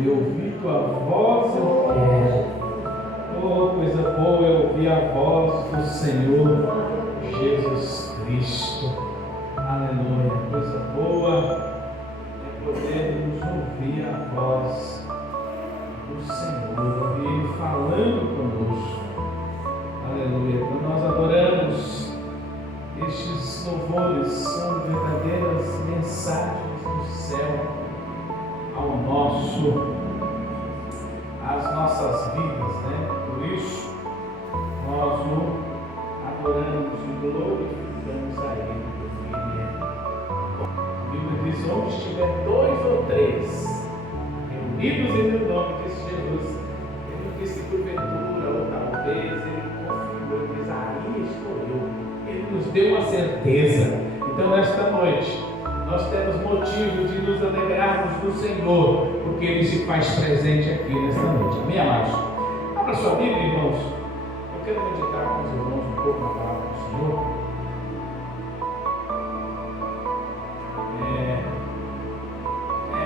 E ouvir tua voz eu quero. Oh, coisa boa é ouvir a voz do Senhor Jesus Cristo. Aleluia. Coisa boa é podermos ouvir a voz do Senhor, ouvir Ele falando conosco. Aleluia. Quando nós adoramos, estes louvores são verdadeiras mensagens do céu às nossas vidas, né? Por isso, nós o adoramos e glorificamos a Ele, porque Ele é bom. A Bíblia diz: onde estiver dois ou três reunidos em meu nome, disse Jesus. Ele não disse porventura, ou talvez, Ele confirmou, Ele diz: aí estou eu. Ele nos deu uma certeza. Então, nesta noite, nós temos motivo de nos alegrarmos do Senhor, porque Ele se faz presente aqui nesta noite. Amém, amados? Abra sua Bíblia, irmãos. Eu quero meditar com os irmãos um pouco na palavra do Senhor.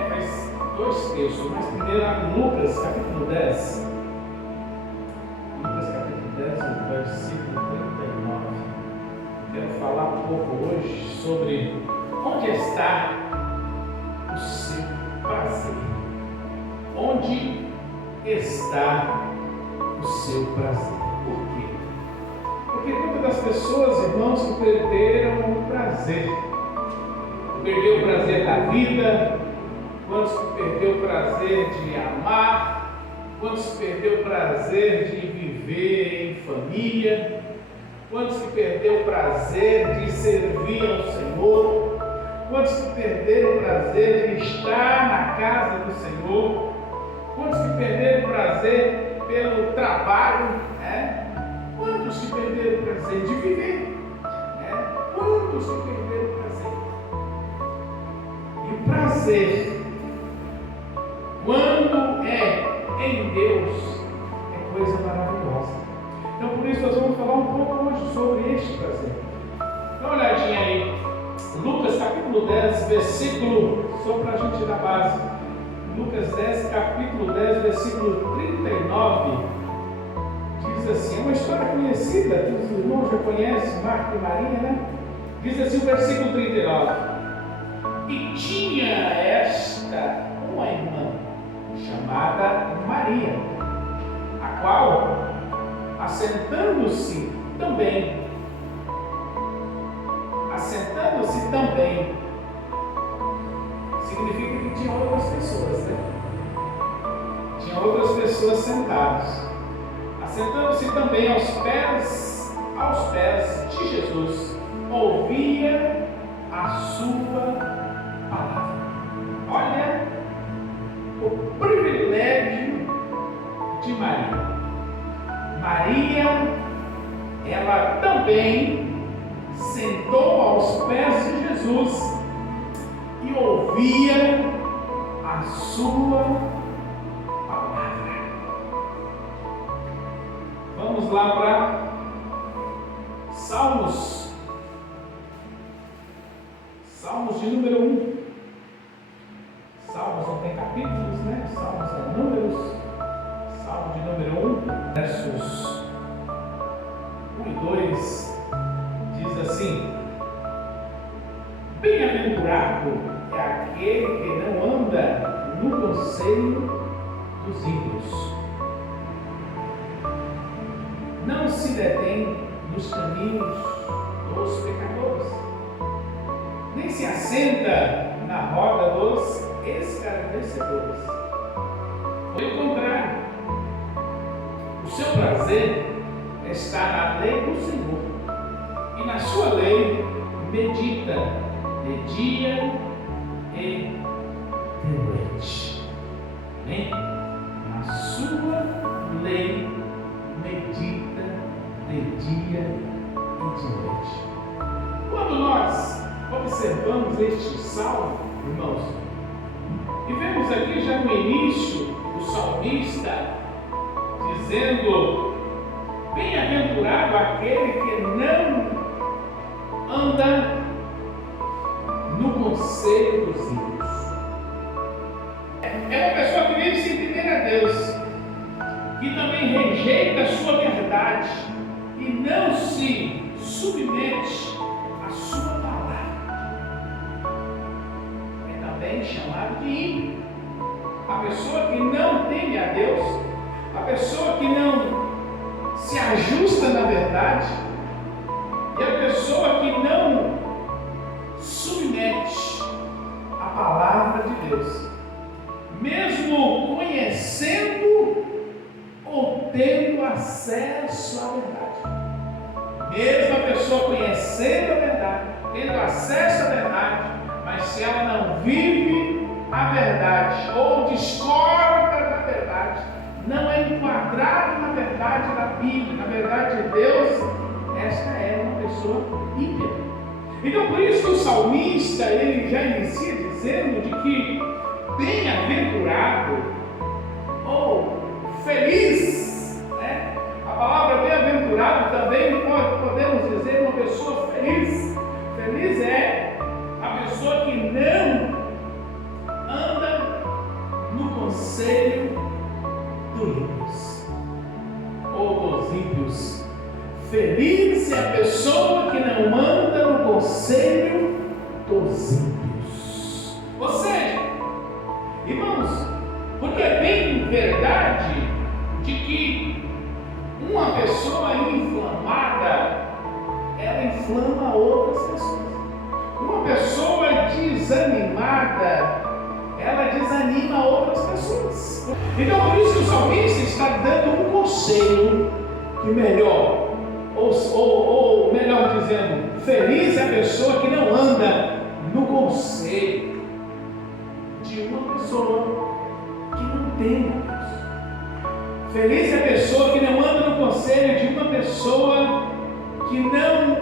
Faz dois textos, mas primeiro em Lucas, capítulo 10. Lucas, capítulo 10, versículo 39. Quero falar um pouco hoje sobre onde está o seu prazer. Onde está o seu prazer? Por quê? Porque muitas das pessoas, irmãos, que perderam o prazer. Perdeu o prazer da vida. Quantos que perdeu o prazer de amar? Quantos que perdeu o prazer de viver em família? Quantos que perdeu o prazer de servir ao Senhor? Quantos que perderam o prazer de estar na casa do Senhor? Quantos que perderam o prazer pelo trabalho? Quantos que perderam o prazer de viver? Quantos que perderam o prazer? E o prazer, quando é em Deus, é coisa maravilhosa. Então, por isso, nós vamos falar um pouco hoje sobre este prazer. Dá uma olhadinha aí. Lucas capítulo 10, versículo, só para a gente dar base. Lucas 10, capítulo 10, versículo 39. Diz assim, é uma história conhecida, que os irmãos já conhecem, Marta e Maria, né? Diz assim o versículo 39. E tinha esta uma irmã, chamada Maria, a qual, assentando-se também, significa que tinha outras pessoas, né? Tinha outras pessoas sentadas. Assentando-se também aos pés de Jesus, ouvia a sua palavra. Olha o privilégio de Maria. Maria, ela também sentou aos pés de Jesus e ouvia a sua palavra. Vamos lá para Salmos. Salmos de número 1. Salmos não tem capítulos, né? Salmos é números. Salmo de número 1, versos 1 e 2. Diz assim: bem-aventurado é aquele que não anda no conselho dos ímpios, não se detém nos caminhos dos pecadores, nem se assenta na roda dos escarnecedores. Pelo contrário, o seu prazer está na lei do Senhor, e na sua lei medita de dia e de noite. Amém? Na sua lei medita de dia e de noite. Quando nós observamos este salmo, irmãos, e vemos aqui já no início o salmista dizendo: bem-aventurado aquele que não anda no conselho dos ímpios. É uma pessoa que vive se pessoa que não teme a Deus, a pessoa que não se ajusta na verdade, e a pessoa que não submete a palavra de Deus, mesmo conhecendo ou tendo acesso à verdade. Mesmo a pessoa conhecendo a verdade, tendo acesso à verdade, mas se ela não vive a verdade ou discorda da verdade, não é enquadrado na verdade da Bíblia, na verdade de Deus, esta é uma pessoa ímpia. Então por isso que o salmista ele já inicia dizendo de que bem-aventurado ou feliz, né? A palavra bem-aventurado também podemos dizer uma pessoa feliz. Feliz é a pessoa que não anda no conselho dos ímpios ou dos ímpios. Feliz é a pessoa que não anda no conselho dos ímpios. Ou seja, irmãos, porque é bem verdade de que uma pessoa inflamada, ela inflama outras pessoas. Uma pessoa desanimada, ela desanima outras pessoas. Então por isso que o salmista está dando um conselho que melhor, ou melhor dizendo, feliz é a pessoa que não anda no conselho de uma pessoa que não tem Deus. Feliz é a pessoa que não anda no conselho de uma pessoa que não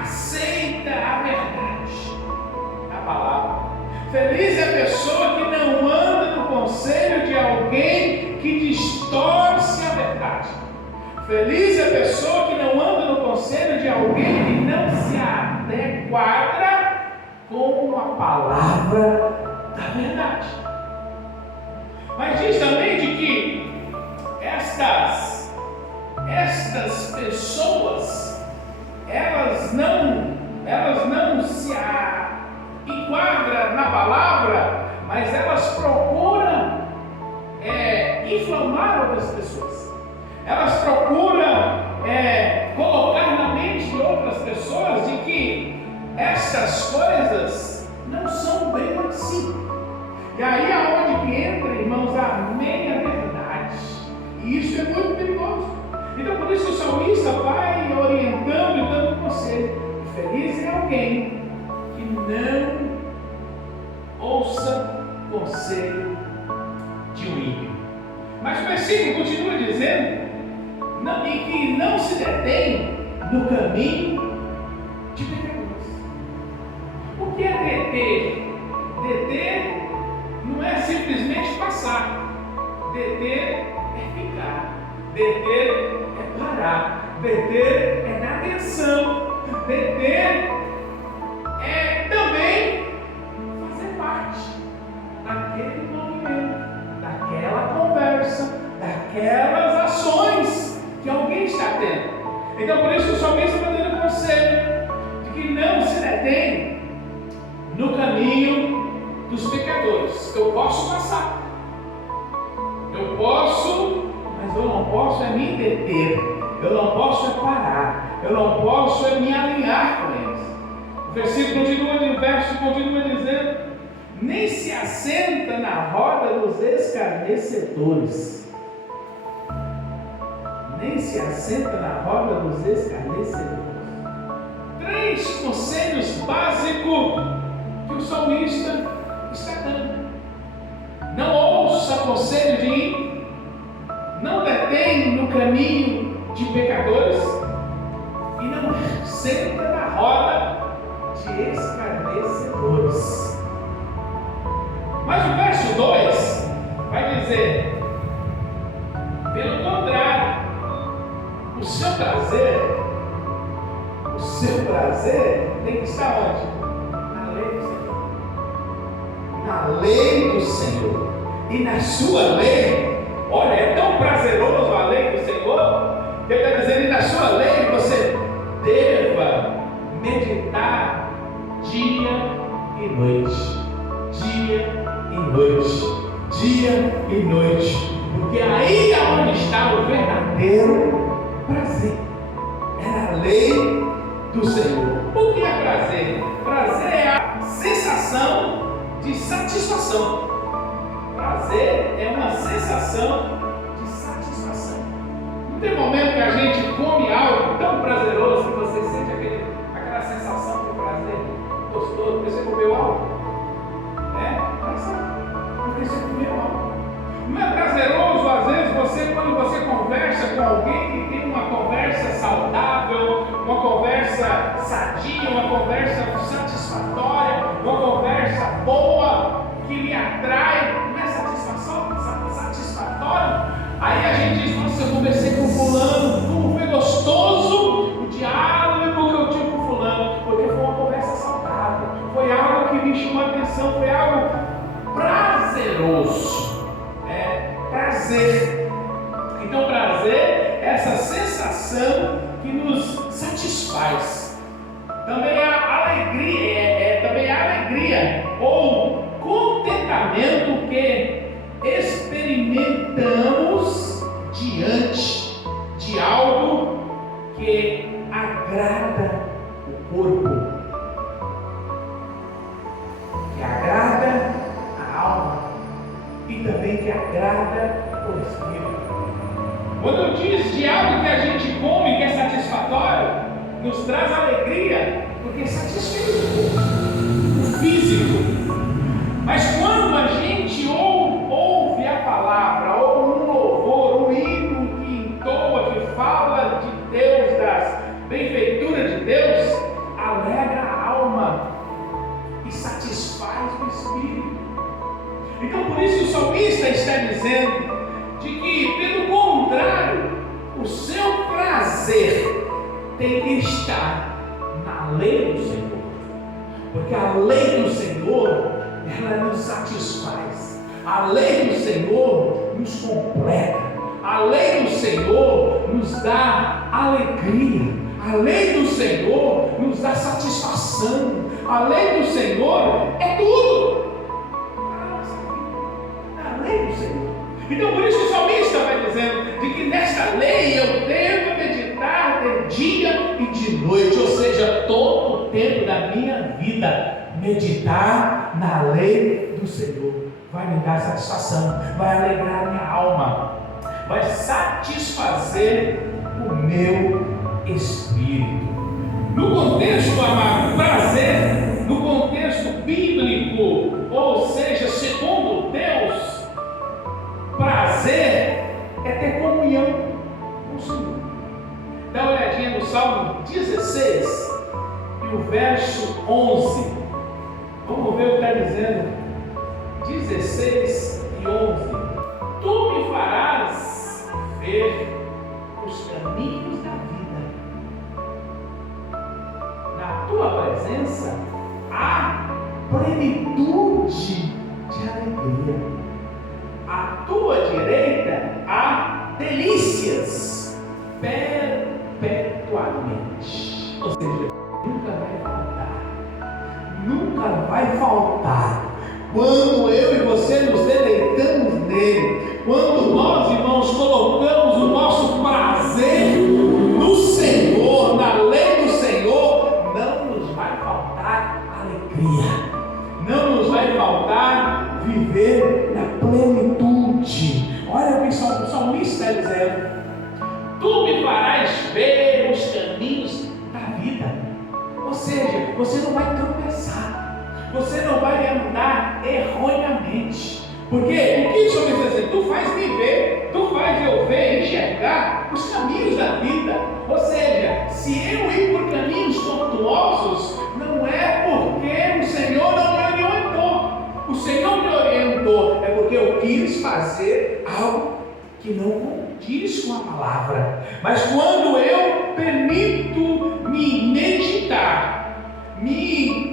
aceita a verdade, a palavra. Feliz é a pessoa que não anda no conselho de alguém que distorce a verdade. Feliz é a pessoa que não anda no conselho de alguém que não se adequada com a palavra da verdade. Mas diz também de que estas pessoas, elas não se enquadram na palavra, mas elas procuram inflamar outras pessoas. Elas procuram colocar na mente de outras pessoas de que estas coisas não são bem assim. E aí é onde que entra, irmãos, a meia-verdade. E isso é muito perigoso. Então por isso que o salmista vai orientando e dando conselho. Feliz é alguém que não ouça conselho de um ímpio. Mas o versículo continua dizendo e que não se detém no caminho de pecadores. O que é deter? Deter não é simplesmente passar. Deter é ficar. Deter é parar. Deter é dar atenção. Deter é também fazer parte daquele movimento, daquela conversa, daquelas ações que alguém está tendo. Então por isso que o salmista está dando conselho de que não se detém no caminho dos pecadores. Eu posso passar, eu posso, mas eu não posso me deter, eu não posso parar, eu não posso me alinhar com eles. O versículo continua dizendo: nem se assenta na roda dos escarnecedores. Nem se assenta na roda dos escarnecedores. 3 conselhos básicos que o salmista está dando. Não ouça conselho de ímpio, não detém no caminho de pecadores e não senta na roda de escarnecedores. Mas o verso 2 vai dizer: pelo contrário, o seu prazer tem que estar onde? Na lei do Senhor. Na lei do Senhor. E na sua lei, olha, é tão prazeroso a lei do Senhor, que ele está dizendo: e na sua lei você deva meditar dia e noite. Dia e noite. dia e noite, porque aí é onde está o verdadeiro prazer. Era a lei do Senhor. O que é prazer? Prazer é a sensação de satisfação. Prazer é uma sensação de satisfação. Não tem momento que a gente come algo tão prazeroso que você sente aquela sensação de prazer gostoso, porque você comeu algo? Porque você comeu algo. Não é prazeroso, às vezes, quando você conversa com alguém que tem uma conversa saudável, uma conversa sadia, uma conversa satisfatória, uma conversa boa, que lhe atrai, não é satisfatório? Aí a gente diz, nossa, eu conversei com fulano, como foi gostoso o diálogo que eu tive com fulano, porque foi uma conversa saudável, foi algo que me chamou a atenção, foi algo prazeroso. Prazer. Então, prazer é essa sensação que nos satisfaz. Também a alegria ou contentamento que experimentamos diante de algo que agrada o corpo, que agrada a alma e também que agrada o espírito. Quando eu disse de algo que a gente come que é satisfatório, nos traz alegria, porque satisfaz o físico. Mas quando a gente ouve a palavra, ou um louvor, um hino que entoa, que fala de Deus, das benfeituras de Deus, alegra a alma e satisfaz o espírito. Então, por isso o salmista está dizendo de que, pelo contrário, o seu prazer tem que estar na lei do Senhor, porque a lei do Senhor, ela nos satisfaz, a lei do Senhor nos completa, a lei do Senhor nos dá alegria, a lei do Senhor nos dá satisfação, a lei do Senhor é tudo. Do Senhor. Então, por isso o salmista vai dizendo de que nesta lei eu devo meditar de dia e de noite, ou seja, todo o tempo da minha vida, meditar na lei do Senhor vai me dar satisfação, vai alegrar minha alma, vai satisfazer o meu espírito. No contexto, amado, prazer, no contexto bíblico, ou seja, segundo Deus, prazer é ter comunhão com o Senhor. Dá uma olhadinha no Salmo 16 e o verso 11. Vamos ver o que está dizendo. 16 e 11. Tu me farás ver os caminhos da vida. Na tua presença há plenitude de alegria. À tua direita há delícias perpetuamente. Ou seja, nunca vai faltar. Nunca vai faltar. Quando eu e você nos deleitamos nele, quando nós, irmãos, colocamos o nosso prazer no Senhor, na lei do Senhor, não nos vai faltar alegria. Não nos vai faltar viver na plenitude. Olha o que o salmista está dizendo. Tu me farás ver os caminhos da vida. Ou seja, você não vai tropeçar, você não vai andar erroneamente. Porque o que o Senhor está dizendo? Tu faz me ver, tu faz eu ver, enxergar os caminhos da vida. Ou seja, se eu ir por caminhos tortuosos, não é porque o Senhor não me orientou. O Senhor me orientou, é porque eu quis fazer algo que não condiz com a palavra. Mas quando eu permito me meditar, me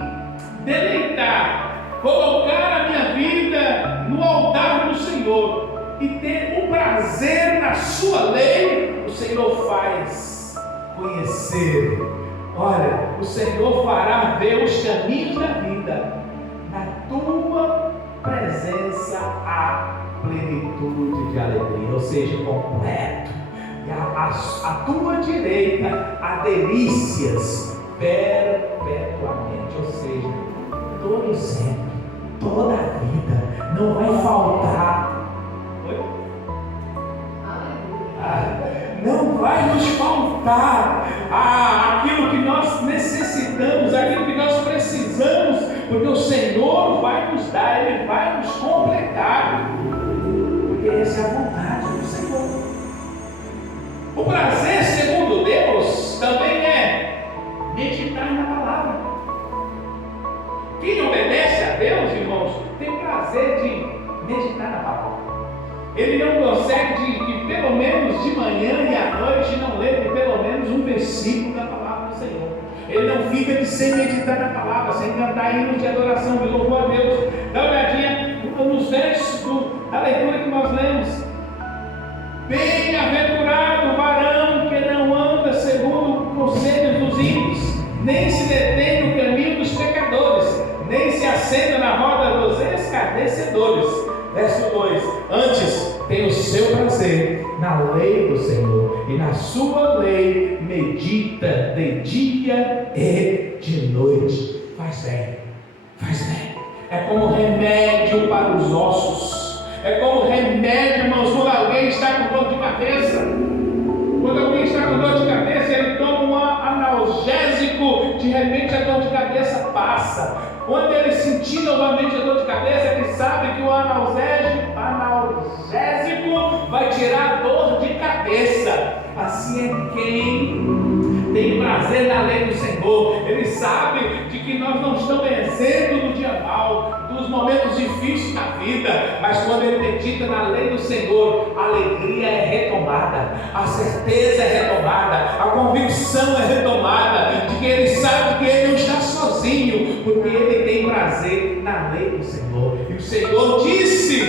deleitar, colocar a minha vida no altar do Senhor e ter o prazer na sua lei, o Senhor faz conhecer. Olha, o Senhor fará ver os caminhos da vida na tua presença há plenitude de alegria, ou seja, completo. E à tua direita há delícias perpetuamente, ou seja, todo sempre, toda a vida, não vai faltar. Não vai nos faltar aquilo que nós necessitamos, aquilo que nós precisamos, porque o Senhor vai nos dar, Ele vai nos completar, porque essa é a vontade do Senhor. O prazer, segundo Deus, também é meditar na palavra. Quem obedece a Deus, irmãos, tem prazer de meditar na palavra. Ele não consegue de pelo menos de manhã e à noite não ler pelo menos um versículo da palavra do Senhor. Ele não fica sem meditar na palavra, sem cantar hinos de adoração, de louvor a Deus. Dá uma olhadinha nos versos da leitura que nós lemos. Bem-aventurado o varão que não anda segundo o conselho dos ímpios, nem se detém no caminho dos pecadores, nem se assenta na roda dos escarnecedores. Verso 2: antes tem o seu prazer na lei do Senhor, e na sua lei medita de dia e de noite. Faz bem, faz bem. É como remédio para os ossos, é como remédio, irmãos, quando alguém está com dor de cabeça. Quando alguém está com dor de cabeça, ele toma um analgésico, de repente a dor de cabeça passa. Quando ele sentir novamente a dor de cabeça, ele sabe que o analgésico vai tirar a dor de cabeça. Assim é quem tem prazer na lei do Senhor. Ele sabe de que nós não estamos vencendo do dia mal, dos momentos difíceis da vida, mas quando ele medita na lei do Senhor, a alegria é retomada, a certeza é retomada, a convicção é retomada, de que ele sabe que ele não está sozinho, porque ele tem prazer na lei do Senhor. E o Senhor disse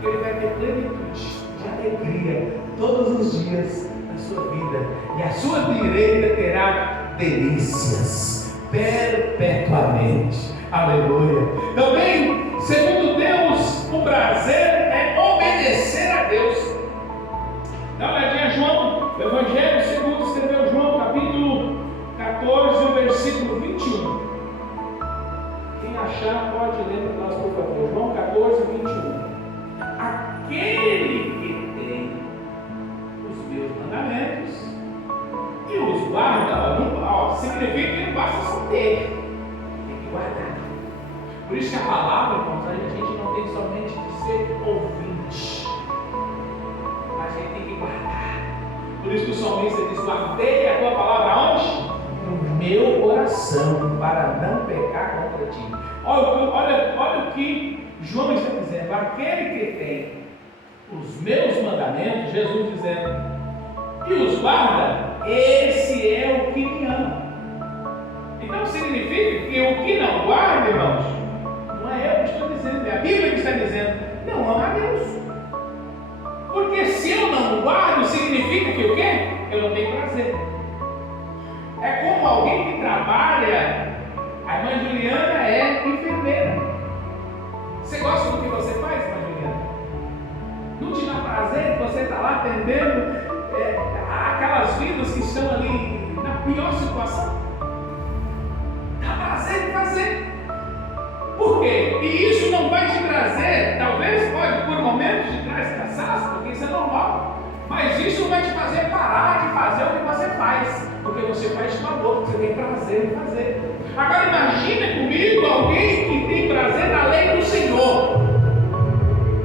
que ele vai ter plenitude de alegria todos os dias da sua vida, e a sua direita terá delícias perpetuamente. Aleluia. Também, segundo Deus, o prazer é obedecer a Deus. Dá uma olhadinha, João, o Evangelho segundo escreveu João, capítulo 14, versículo 21. Quem achar pode ler para nós, por favor. João 14, 21. Aquele que tem os meus mandamentos e os guarda, significa que não basta só ter, tem que guardar. Por isso que a palavra, irmãos, a gente não tem somente que ser ouvinte, mas a gente tem que guardar. Por isso que o salmista diz: guardei a tua palavra onde? No meu coração, para não pecar contra ti. Olha o que João está dizendo: aquele que tem os meus mandamentos, Jesus dizendo, e os guarda, esse é o que me ama. Então significa que o que não guarda, irmãos, não é eu que estou dizendo, é a Bíblia que está dizendo, não ama a Deus. Porque se eu não guardo, significa que o quê? Eu não tenho prazer. É como alguém que trabalha. A irmã Juliana é enfermeira. Você gosta do que você faz, irmã Juliana? Não te dá prazer você estar lá atendendo aquelas vidas que estão ali na pior situação? Dá prazer de fazer. Por quê? E isso não vai te trazer, talvez pode por momentos te traz cansaço, porque isso é normal, mas isso não vai te fazer parar de fazer o que você faz, porque você faz com amor, você tem prazer em fazer. Agora imagine comigo alguém que tem prazer na lei do Senhor.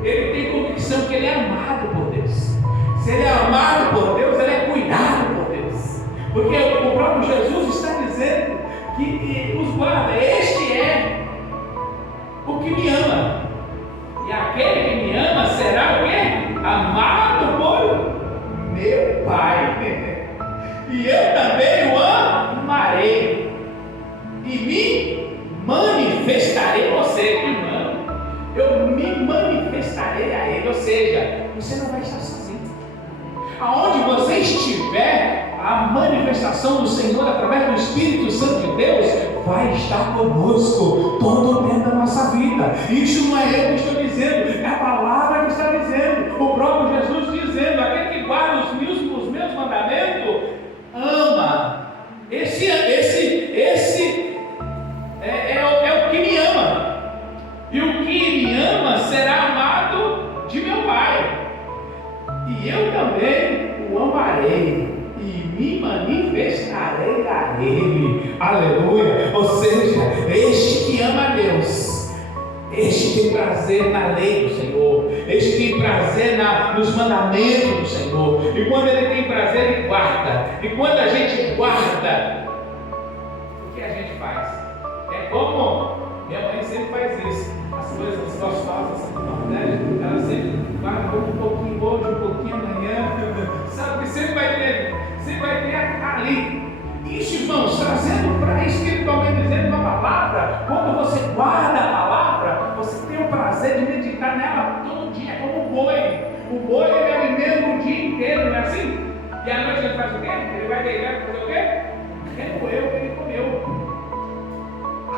Ele tem convicção que ele é amado por Deus. Se ele é amado por Deus, ele é cuidado por Deus, porque o próprio Jesus está dizendo que os guarda. Este é o que me ama, e aquele que me ama será o quê? Amado por meu Pai, e eu também o amarei e me manifestarei. Você, irmão, eu me manifestarei a ele. Ou seja, você não vai estar sozinho. Aonde você estiver, a manifestação do Senhor através do Espírito Santo de Deus vai estar conosco todo o tempo da nossa vida. Isso não é eu que estou dizendo, é a palavra que está dizendo, o próprio Jesus dizendo: aquele que guarda os meus mandamentos ama. Esse é o que me ama, e o que me ama será amado de meu Pai, e eu também o amarei e me manifestarei a Ele. Aleluia. Ou seja, este que ama a Deus, este tem prazer na lei do Senhor, este tem prazer nos mandamentos do Senhor, e quando ele tem prazer, ele guarda. E quando a gente guarda, o que a gente faz? É como minha mãe sempre faz isso. As coisas que nós fazemos assim com a mulher, ela sempre guarda um pouquinho hoje, um pouquinho amanhã, sabe que sempre vai ter ali. Isso, irmãos, trazendo para espiritualmente dizendo uma palavra. Quando você guarda a palavra, você tem o prazer de meditar nela todo dia, como o boi. O boi, ele alimenta o dia inteiro, não é assim? E à noite ele faz o quê? Ele vai deitar para fazer o quê? Remoeu o que ele comeu.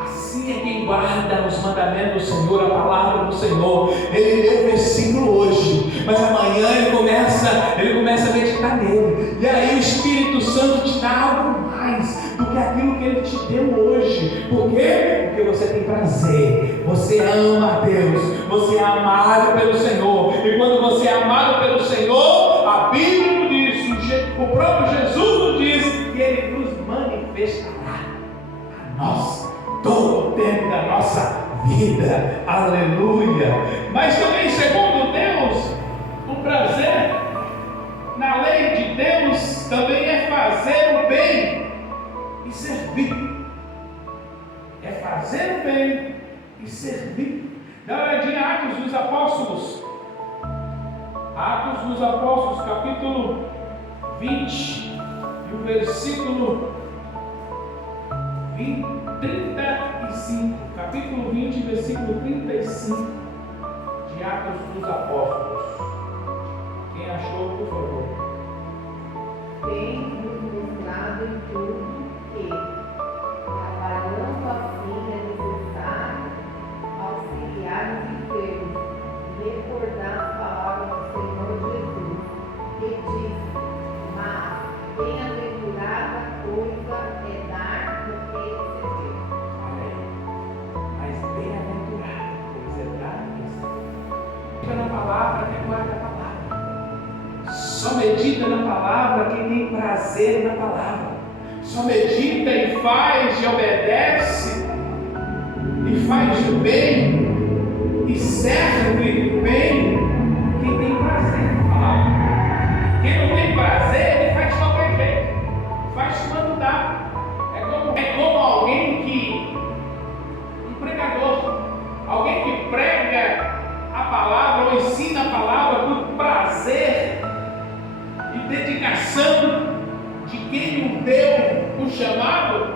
Assim é quem guarda os mandamentos do Senhor, a palavra do Senhor. Ele leu o versículo hoje, mas amanhã ele começa a meditar nele. E aí o Espírito Santo te dá algo mais do que aquilo que ele te deu hoje. Por quê? Porque você tem prazer, você ama a Deus, você é amado pelo Senhor. E quando você é amado pelo Senhor, a Bíblia nos diz, o próprio Jesus nos diz que ele nos manifestará a nós todo o tempo da nossa vida. Aleluia. Mas também, segundo Deus, o prazer na lei de Deus também é fazer o bem e servir. É fazer o bem e servir. Dá uma olhadinha em Atos dos Apóstolos. Atos dos Apóstolos, capítulo 20 e o versículo 35, capítulo 20, versículo 35 de Atos dos Apóstolos. Quem achou, por favor? Tem nos mostrado em tudo que, trabalhando assim, é necessário auxiliar os enfermos e recordar as palavras do Senhor Jesus, que diz: mas bem-aventurada coisa é dar do que receber. Mas bem-aventurada coisa é dar do que receber. Medita na palavra, quem guarda a palavra. Só medita na palavra quem tem prazer na palavra. Só medita e faz e obedece e faz o bem e serve bem quem tem prazer na palavra. Quem não tem prazer, ele faz de qualquer jeito, faz quando dá. É como alguém um pregador, alguém que prega a palavra ou ensina a palavra por prazer e dedicação de quem o deu o chamado.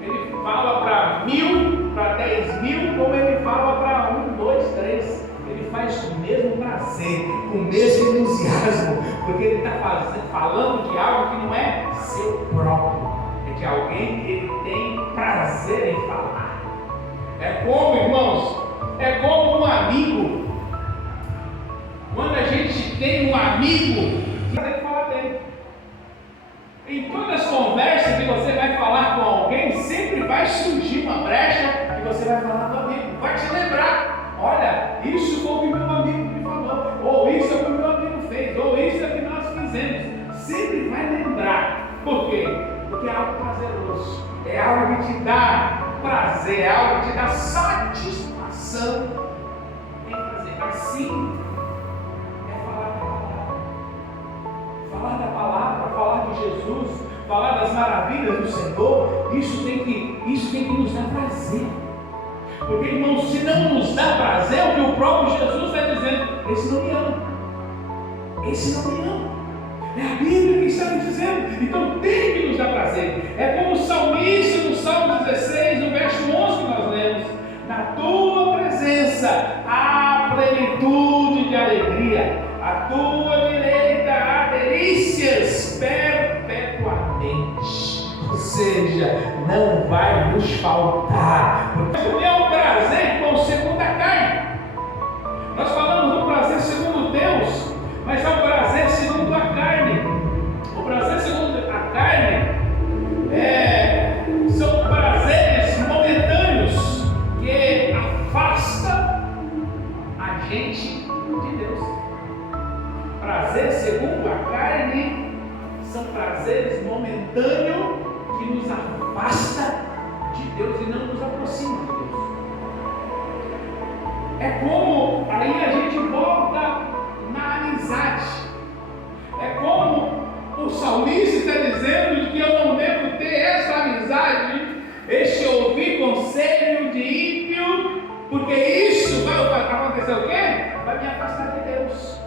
Ele fala para 1000, para 10.000, como ele fala para 1, 2, 3. Ele faz com o mesmo prazer, com o mesmo entusiasmo, porque ele está falando de algo que não é seu próprio, é de alguém que ele tem prazer em falar. É como, irmãos, é como um amigo. Quando a gente tem um amigo, você tem que falar dele. Em todas as conversas que você vai falar com alguém, sempre vai surgir uma brecha e você vai falar do amigo, vai te lembrar: olha, isso foi o que meu amigo me falou, ou isso é o que meu amigo fez, ou isso é o que nós fizemos. Sempre vai lembrar. Por quê? Porque é algo prazeroso, é algo que te dá prazer, é algo que te dá satisfação em fazer. Assim é falar da palavra. Falar da palavra, falar de Jesus, falar das maravilhas do Senhor, isso tem que nos dar prazer. Porque, irmãos, se não nos dá prazer, é o que o próprio Jesus está dizendo: esse não me ama. Esse não me ama. É a Bíblia que está nos dizendo. Então tem que nos dar prazer. É como o salmista no Salmo 16, no verso 11 que nós lemos: na tua presença há plenitude de alegria, à tua direita há delícias perpetuamente. seja, não vai nos faltar. Porque não é um prazer com segundo a carne. Nós falamos do prazer segundo Deus, mas é o prazer segundo a carne. O prazer segundo a carne são prazeres momentâneos que afastam a gente de Deus. Prazer segundo a carne são prazeres momentâneos que nos afastam de Deus e não nos aproximam de Deus. É como aí a gente volta na amizade. É como o salmista está dizendo que eu não devo ter essa amizade, este ouvir conselho de ímpio, porque isso vai acontecer o quê? Vai me afastar de Deus.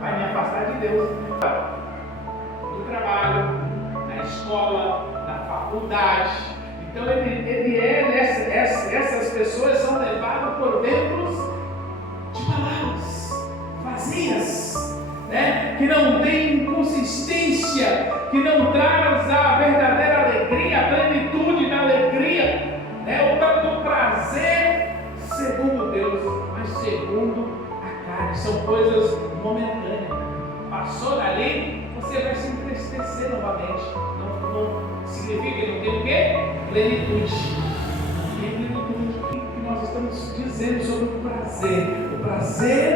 Vai me afastar de Deus. No trabalho, na escola, na faculdade. Então essas pessoas são levadas por ventos de palavras vazias, né? Que não tem consistência, que não traz a verdadeira alegria, a plenitude da alegria, né? O tal do prazer segundo Deus, mas segundo a carne. São coisas momentâneas. Passou dali, você vai se entristecer novamente. Não significa que não tem o quê? Plenitude. Não tem plenitude. O que nós estamos dizendo sobre o prazer? O prazer,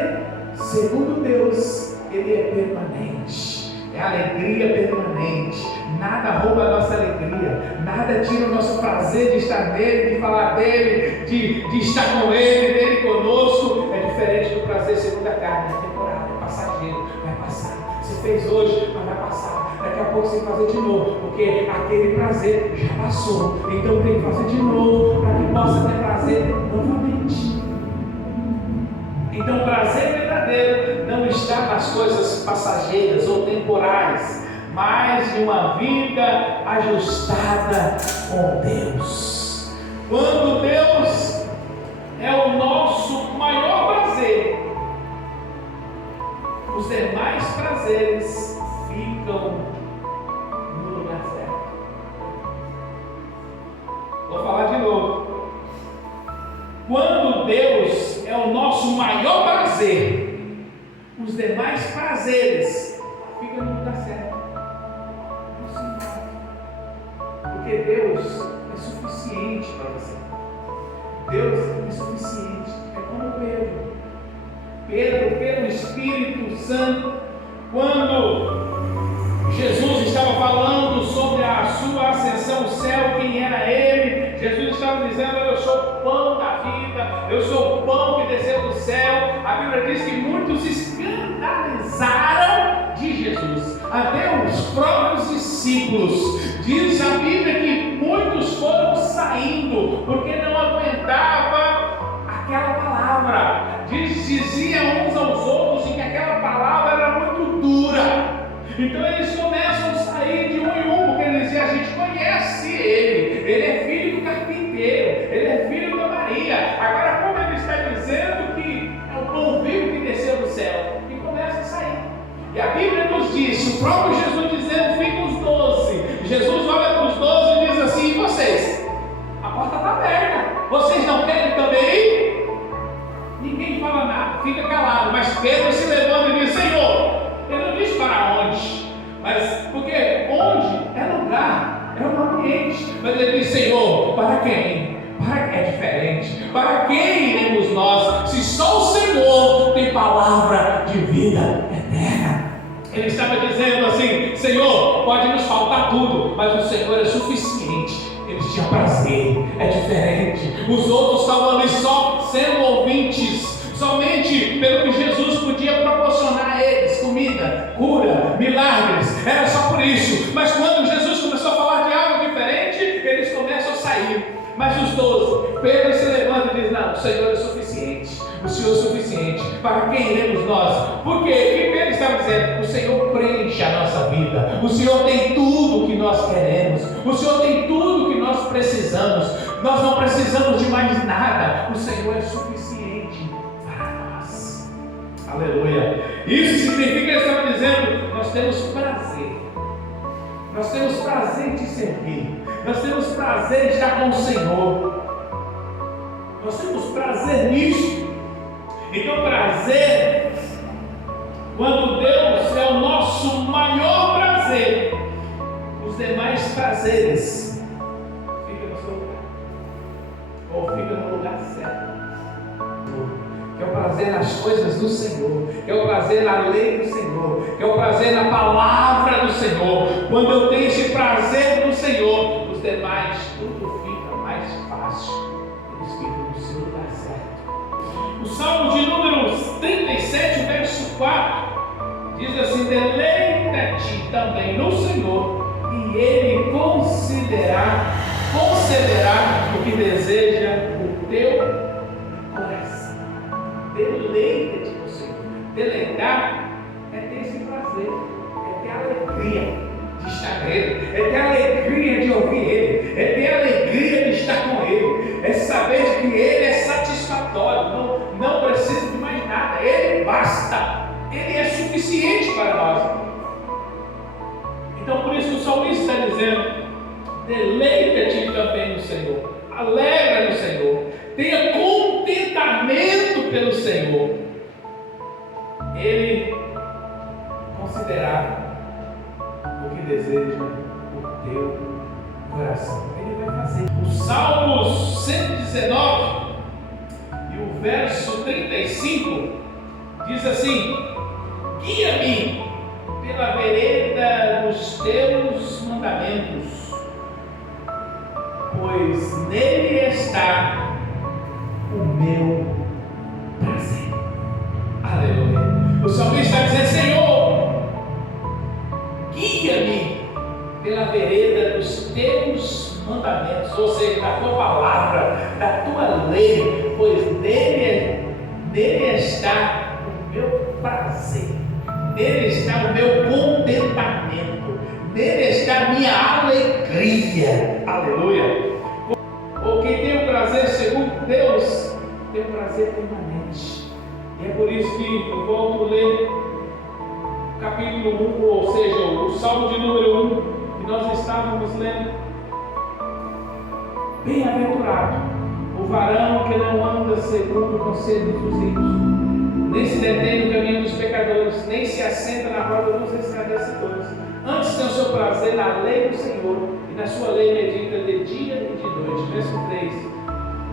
segundo Deus, ele é permanente. É alegria permanente. Nada rouba a nossa alegria. Nada tira o nosso prazer de estar nele, de falar dele, de estar com ele, dele conosco. É diferente do prazer segundo a carne. É temporário, é passageiro, vai passar. Você fez hoje, mas vai passar. Daqui a pouco você tem que fazer de novo, porque aquele prazer já passou. Então tem que fazer de novo para que possa ter prazer novamente. Então o prazer verdadeiro não está nas coisas passageiras ou temporais, mas em uma vida ajustada com Deus. Quando Deus é o nosso maior prazer, os demais prazeres ficam no lugar certo. Vou falar de novo. Quando Deus é o nosso maior prazer, os demais prazeres ficam no lugar certo. Porque Deus é suficiente para você. Deus é suficiente. É como Pedro, pelo Espírito Santo, quando Jesus estava falando sobre a sua ascensão ao céu, quem era ele, Jesus estava dizendo: eu sou o pão da vida, eu sou o pão que desceu do céu. A Bíblia diz que muitos se escandalizaram de Jesus, até os próprios discípulos. Diz a Bíblia que muitos foram saindo, porque não aguentava aquela palavra. Diziam uns aos outros que aquela palavra era muito dura. Então eles começam a sair de um em um, porque eles diziam: a gente conhece ele é filho do carpinteiro, ele é filho da Maria. Agora, como ele está dizendo que é o pão vivo que desceu do céu, e começa a sair. E a Bíblia nos diz, o próprio Jesus dizendo: fica os 12. Jesus olha para os 12 e diz assim: e vocês? A porta está aberta, vocês não querem também ir? Ninguém fala nada, fica calado. Mas Pedro se levanta e diz: Senhor. Ele não diz para onde, mas porque onde é lugar, é um ambiente. Mas ele diz: Senhor, para quem? É diferente. Para quem iremos nós, se só o Senhor tem palavra de vida eterna? Ele estava dizendo assim: Senhor, pode nos faltar tudo, mas o Senhor é suficiente. Eles tinham prazer, é diferente. Os outros estavam ali só sendo ouvintes, somente pelo que Jesus podia proporcionar a eles: comida, cura, milagres. Era só por isso. Mas quando Jesus começou a falar de algo diferente, eles começam a sair. Mas os 12, Pedro se levanta e diz: não, o Senhor é suficiente. O Senhor é suficiente. Para quem iremos nós? Porque o que Pedro estava dizendo? O Senhor preenche a nossa vida. O Senhor tem tudo o que nós queremos. O Senhor tem tudo o que nós precisamos. Nós não precisamos de mais nada. O Senhor é suficiente para nós. Aleluia. Isso significa que ele estava dizendo: nós temos prazer Nós temos prazer em te servir. Nós temos prazer em estar com o Senhor. Nós temos prazer nisso. Então, prazer, quando Deus é o nosso maior prazer, os demais prazeres ficam no seu lugar, ou ficam no lugar certo. Que é o prazer nas coisas do Senhor, que é o prazer na lei do Senhor, que é o prazer na palavra do Senhor. Quando eu tenho esse prazer no Senhor, os demais tudo fica mais fácil, eles ficam no seu lugar certo. O Salmo de número 37, verso 4, diz assim: deleita-te também no Senhor, e Ele concederá o que deseja o teu coração. Deleita-te no Senhor. Deleitar é ter esse prazer, é ter a alegria de estar nele, é ter a alegria de ouvir Ele, é ter a alegria de estar com Ele, é saber que Ele é satisfatório, não precisa de mais nada, Ele basta, Ele é suficiente para nós. Então por isso o salmista está dizendo: deleita-te também no Senhor, alegra no Senhor, tenha contentamento pelo Senhor. Ele considerará o que deseja o teu coração. Ele vai fazer. O Salmo 119 e o verso 35 diz assim: guia-me pela vereda dos teus mandamentos, pois nele está o meu prazer. Aleluia. O salmista está dizendo: Senhor, guia-me pela vereda dos teus mandamentos, ou seja, da tua palavra, da tua lei, pois nele está o meu prazer, nele está o meu contentamento, nele está a minha alegria. Aleluia. Ou quem tem o prazer segundo Deus, tem um prazer permanente. E é por isso que eu volto a ler o capítulo 1, ou seja, o Salmo de número 1, que nós estávamos lendo. Bem-aventurado o varão que não anda segundo o conselho dos ímpios, nem se detém no caminho dos pecadores, nem se assenta na roda dos escarnecedores. Antes tem o seu prazer na lei do Senhor, e na sua lei medita de dia e de noite. Verso 3: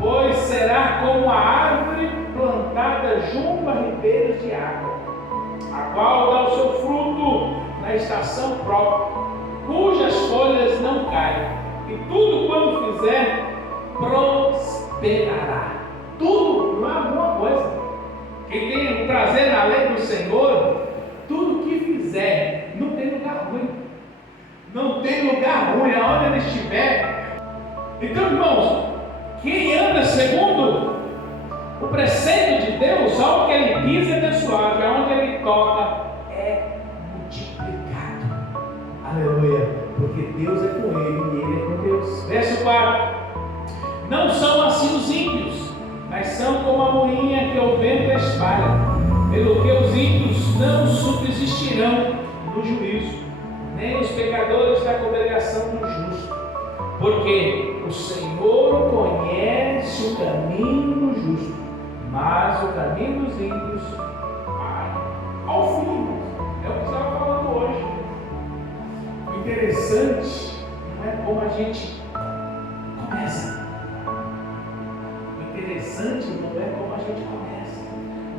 pois será como a árvore plantada junto a ribeiros de água, a qual dá o seu fruto na estação própria, cujas folhas não caem, e tudo quanto fizer prosperará. Tudo, não é alguma coisa. Quem tem o prazer na lei do Senhor, tudo que fizer, não tem lugar ruim. Não tem lugar ruim aonde ele estiver. Então, irmãos, quem anda segundo o preceito de Deus, algo que ele pisa é abençoado, e aonde ele toca é multiplicado. Aleluia. Porque Deus é com ele e ele é com Deus. Verso 4: não são assim os ímpios, mas são como a moinha que o vento espalha, pelo que os ímpios não subsistirão no juízo, nem os pecadores da congregação do justo. Porque o Senhor conhece o caminho do justo, mas o caminho dos ímpios vai ao fim. É o que estava falando hoje. O interessante não é como a gente começa. O interessante não é como a gente começa.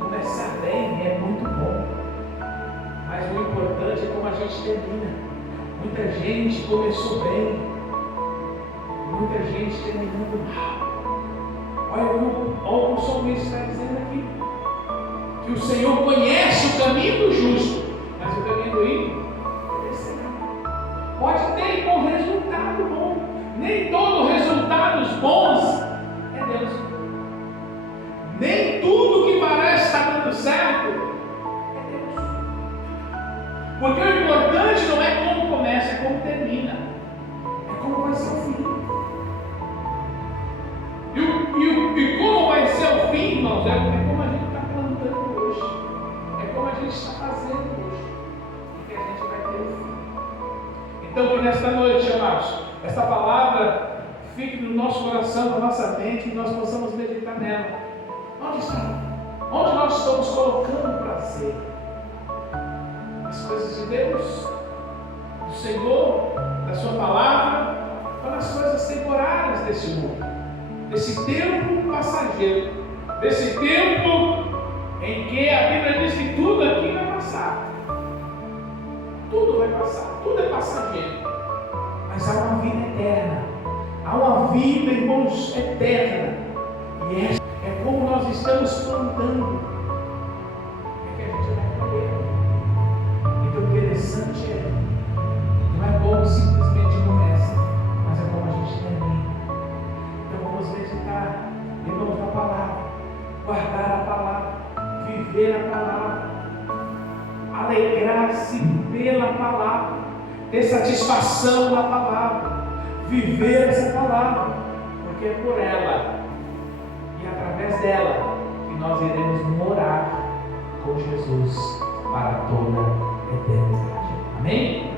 Começar bem é muito bom, mas o importante é como a gente termina. Muita gente começou bem, muita gente terminando mal. Olha o que o salmista está dizendo aqui: que o Senhor conhece o caminho do justo, mas o caminho do ímpio pode ter com resultado bom. Nem todos resultados bons é Deus. Nem tudo que parece estar dando certo é Deus. Porque o importante não é como começa, é como termina. É como vai ser o fim. E como vai ser o fim, irmãos, é como a gente está plantando hoje. É como a gente está fazendo hoje. Porque a gente vai ter o fim. Então, que nesta noite, amados, esta palavra fique no nosso coração, na nossa mente, e nós possamos meditar nela. Onde está? Onde nós estamos colocando prazer? As coisas de Deus, do Senhor, da Sua palavra, ou nas coisas temporárias desse mundo, desse tempo passageiro, desse tempo em que a Bíblia diz que tudo aqui vai passar. Tudo vai passar, tudo é passageiro. Mas há uma vida eterna. Há uma vida, irmãos, eterna. E essa é como nós estamos plantando. É que a gente vai colher. Então o interessante é, não é como simplesmente começa, mas é como a gente termina. Então vamos meditar, irmãos, na palavra, guardar a palavra, viver a palavra, alegrar-se pela palavra, ter satisfação na palavra, viver essa palavra, porque é por ela e através dela que nós iremos morar com Jesus para toda a eternidade. Amém?